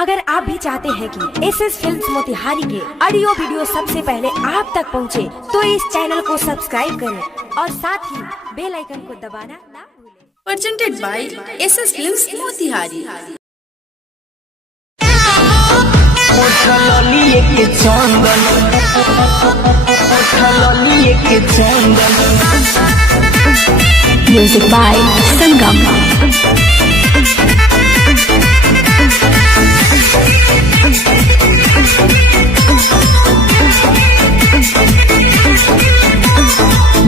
अगर आप भी चाहते हैं कि एसएस फिल्म्स मोतिहारी के ऑडियो वीडियो सबसे पहले आप तक पहुंचे, तो इस चैनल को सब्सक्राइब करें और साथ ही बेल आइकन को दबाना ना भूलें। Presented by SS Films Motihari. Music by Sangam.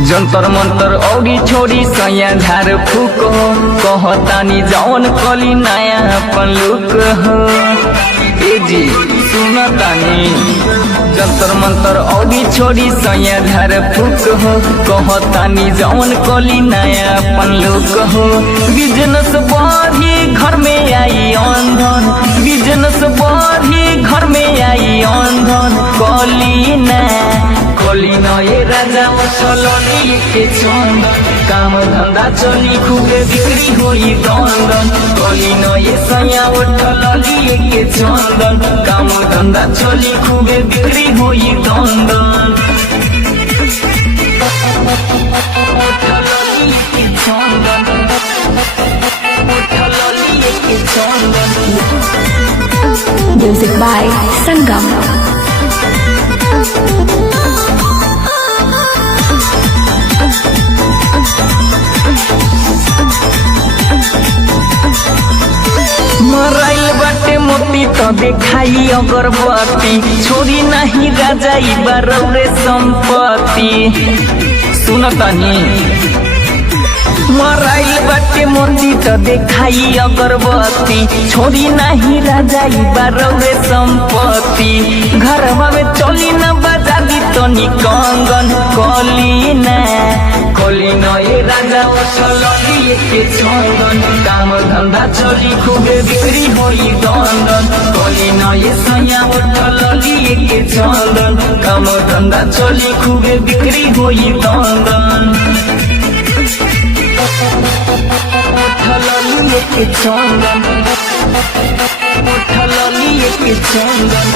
जंतर मंतर औरी छोड़ी सैया झार फूक हो, कहतानी जौन कली नया अपन लुक हो। ए जी सुनतानी जंतर मंतर औरी छोड़ी सैया झार फूक हो, कहतानी जौन कली नया अपन लुक हो। बिजनेस बढ़ी घर में आई अंधन, बिजनेस बढ़ी घर में आई अंधन। कली न ये राजा चलनी के चंदन, काम धंधा चली खूबे बिक्री होई दंदन। कली न ये सैया चलनी के चंदन, काम धंधा चली खूबे बिक्री होई दंदन। चलनी के चंदन, चलनी के चंदन। म्यूजिक बाय संगम। मराइल बाटे मोती तो देखाई अगरबत्ती, छोरी नहीं राजा बारे संपत्ति। सुनतानी मराइल बाटे मोती तो देखाई अगरबत्ती, छोरी नहीं राजा बारे संपत्ति। घर में चली न बजा दी तनी कंगन। कली न ये राजा चलनी के चंदन, काम धंधा चली खूबे बिक्री होई दंदन। कली न ये सैया चलनी के चंदन, काम धंधा चली खूबे बिक्री होई दंदन। चलनी के चंदन, चलनी के चंदन।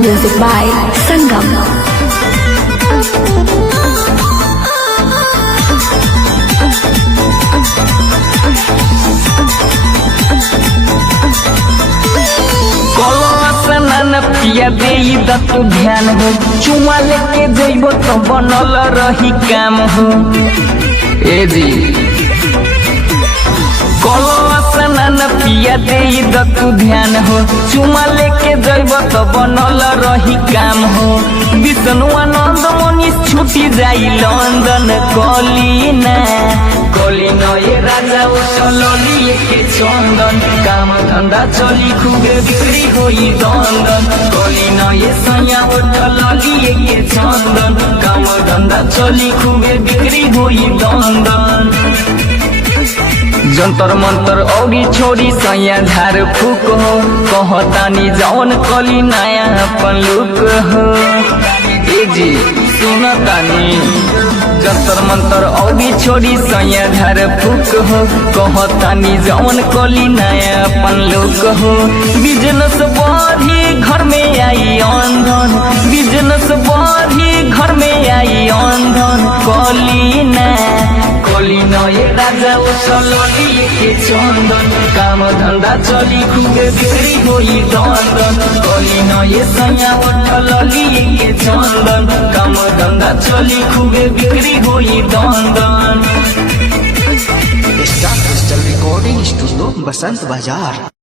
म्यूजिक बाय संगम। पिया दे तू ध्यान हो, चुमा लेके जइबो तो बनल रही काम हो। ए जी स्नान पिया दे तू ध्यान हो, चुमा लेके जइबो तो बनल रही काम हो। विष्णु आनंद मनीष छुटी जाई लंदन। कली न ये राजा चलनी के चंदन, काम धंधा चली खूबे बिक्री होई दंदन। कली न ये सैया चलनी के चंदन, काम धंधा चली खूबे बिक्री होई दंदन। जंतर मंतर औरी छोड़ी सैया झार फूक हो, कहतानी जौन कली नया अपन लुक हो। ए जी सुनतानी जंतर मंतर औरी छोड़ी सैया झार फूक हो, कहतानी जौन कली नया अपन लुक हो। बिजनेस बढ़ी घर में आई अंधन, बिजनेस बढ़ी घर में आई अंधन। कली न ये राजा चलनी के चंदन, काम धंधा चली खूबे बिक्री होई दंदन। कली न ये सैया चलनी के चंदन, काम धंधा चली खूबे बिक्री होई दंदन। स्टार क्रिस्टल रिकॉर्डिंग स्टूडियो बसंत बाजार।